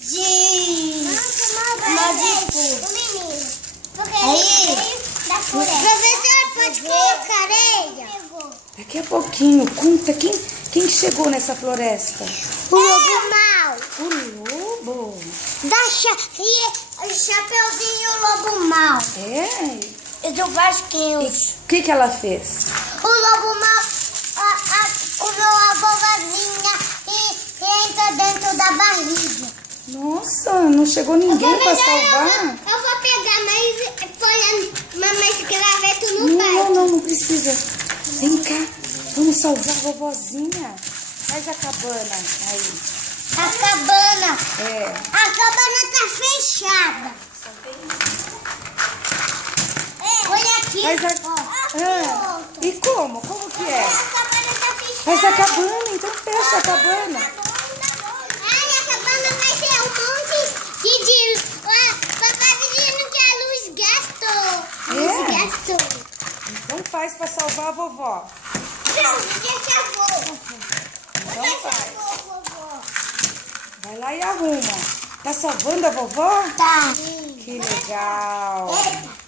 de aí, professor, pode colocar areia? Daqui a pouquinho, conta quem chegou nessa floresta? O lobo mau. O lobo? E o Chapeuzinho e o lobo mau. É? E do Vasquinho. O que ela fez? O lobo mau comeu a vovozinha e entra dentro da barriga. Nossa, não chegou ninguém para salvar? Eu vou pegar mais graveto no pai. Não precisa. Vem cá, vamos salvar a vovozinha. Faz a cabana aí. A cabana. É. A cabana tá fechada. Olha aqui. E como? Como que é? A cabana tá fechada. Faz a cabana, então fecha a cabana. Ai, a cabana vai ser um monte de... Papai dizendo que a luz gastou. Gastou. Então faz para salvar a vovó. Não, deixa a vovó. Então faz. Vai lá e arruma. Tá salvando a vovó? Tá. Que legal. Eita.